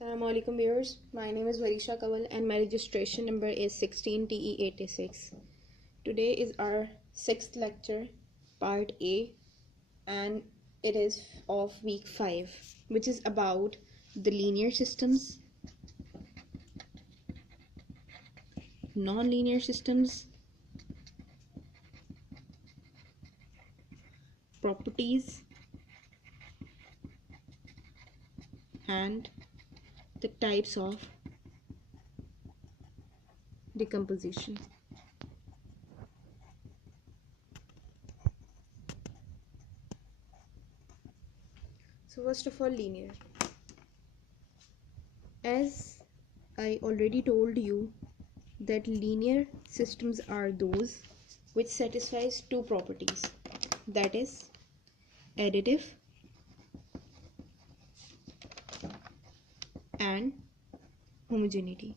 Assalamu alaikum viewers, my name is Varisha Kawal and my registration number is 16TE86. Today is our 6th lecture, part A, and it is of week 5, which is about the linear systems, non-linear systems, properties, and the types of decomposition. So first of all, linear. As I already told you that linear systems are those which satisfies two properties, that is additive and homogeneity.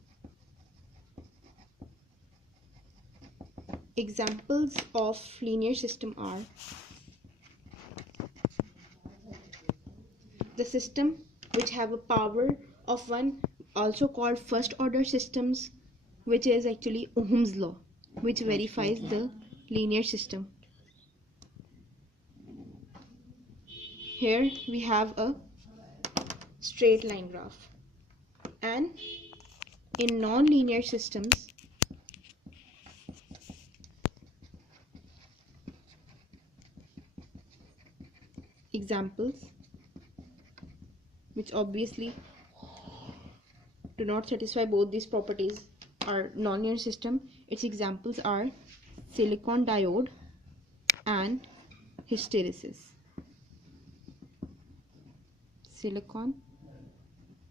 Examples of linear system are the system which have a power of 1, also called first order systems, which is actually Ohm's law, which verifies the linear system. Here we have a straight line graph, and in non-linear systems examples which obviously do not satisfy both these properties are nonlinear system. Its examples are silicon diode and hysteresis. Silicon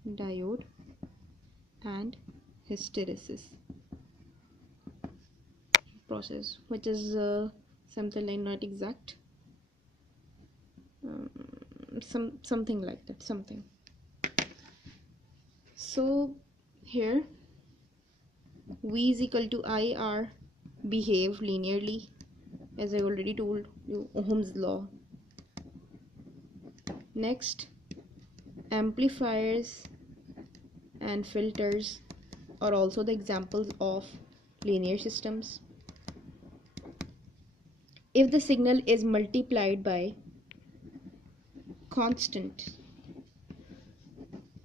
diode and hysteresis process, which is something like not exact, something like that, something. So here V is equal to IR behave linearly, as I already told you, Ohm's law. Next, amplifiers and filters are also the examples of linear systems. If the signal is multiplied by constant,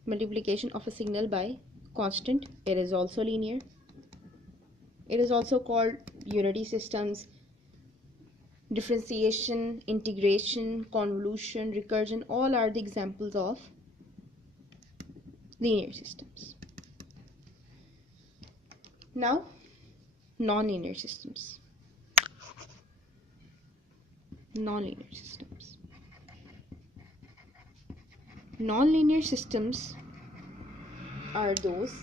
multiplication of a signal by constant, it is also linear. It is also called unity systems, differentiation, integration, convolution, recursion, all are the examples of linear systems. Now, non-linear systems. Non-linear systems. Non-linear systems are those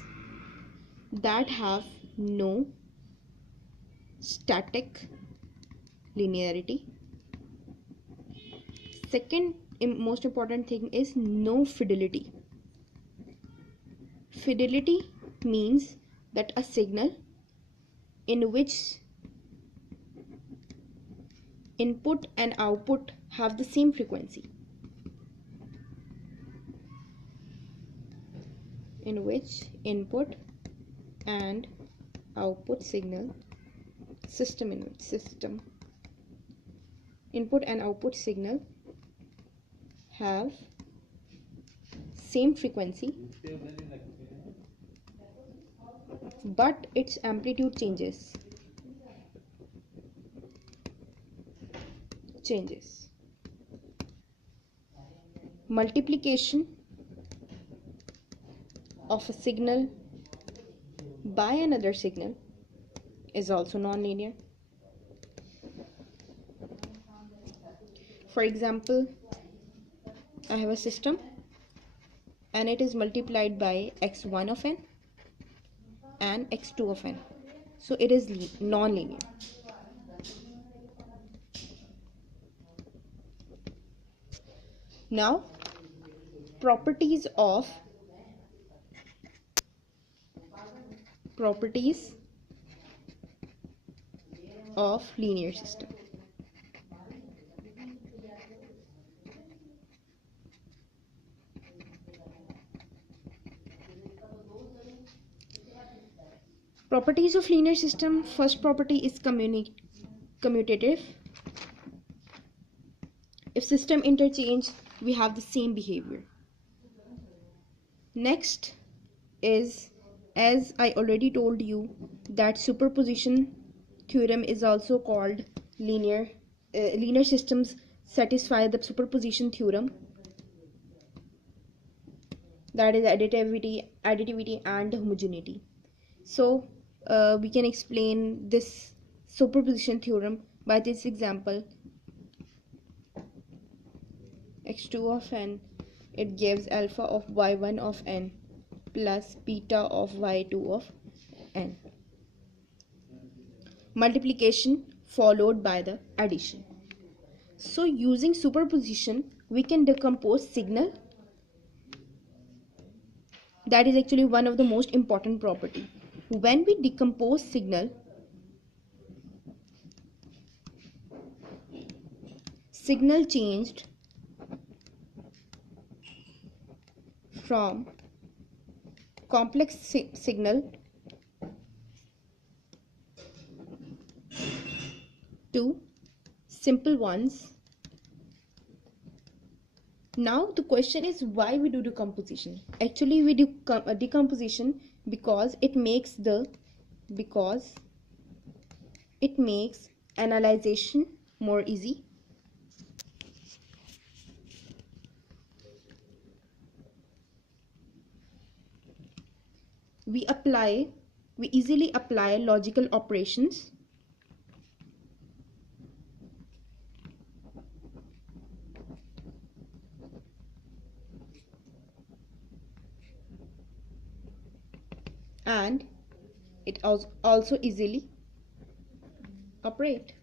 that have no static linearity. Second most important thing is no fidelity. Fidelity means that a signal in which input and output have the same frequency, in which input and output signal input and output signal have same frequency, but its amplitude changes. Multiplication of a signal by another signal is also nonlinear. For example, I have a system and it is multiplied by x1 of n and x2 of n, so it is non-linear. Now, properties of linear system. Properties of linear system. First property is commutative. If system interchange, we have the same behavior. Next is, as I already told you, that superposition theorem is also called linear systems satisfy the superposition theorem, that is additivity and homogeneity. So we can explain this superposition theorem by this example. x2 of n, it gives alpha of y1 of n plus beta of y2 of n. Multiplication followed by the addition. So using superposition, we can decompose signal. That is actually one of the most important property. When we decompose signal, signal changed from complex signal to simple ones. Now the question is, why we do decomposition? Actually we do decomposition because it makes analyzation more easy. We easily apply logical operations. And it also easily operate.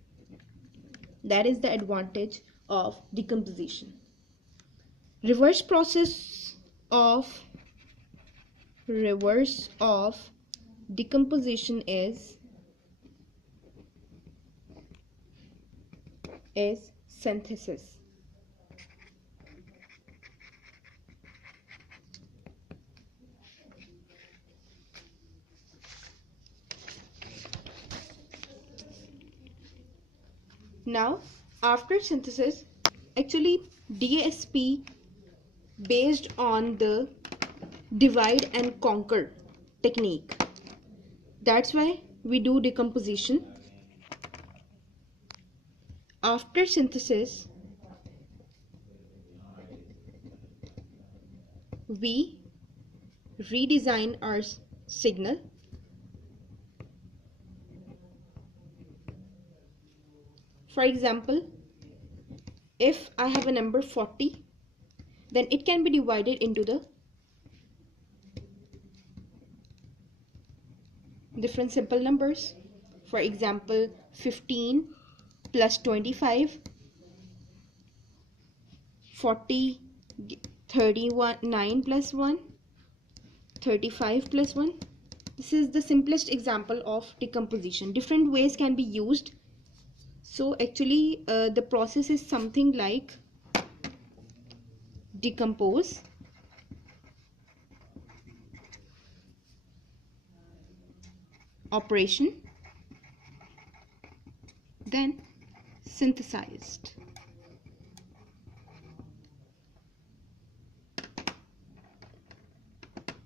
That is the advantage of decomposition. Reverse of decomposition is synthesis. Now after synthesis, actually DSP based on the divide and conquer technique. That's why we do decomposition. After synthesis, we redesign our signal. For example, if I have a number 40, then it can be divided into the different simple numbers. For example, 15 plus 25, 40, 31, 9 plus 1, 35 plus 1. This is the simplest example of decomposition. Different ways can be used. So actually the process is something like decompose, operation, then synthesized.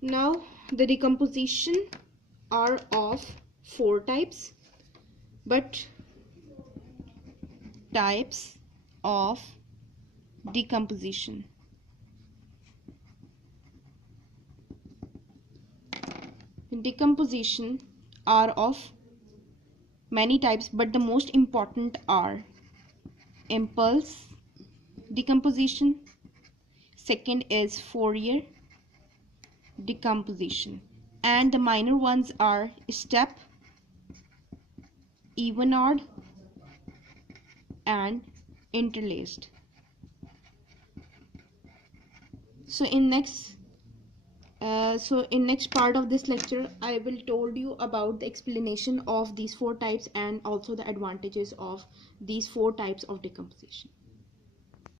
Now the decomposition are of 4 types, but types of decomposition. Decomposition are of many types, but the most important are impulse decomposition, second is Fourier decomposition, and the minor ones are step, even odd, and interlaced. So in next part of this lecture, I will told you about the explanation of these 4 types and also the advantages of these 4 types of decomposition.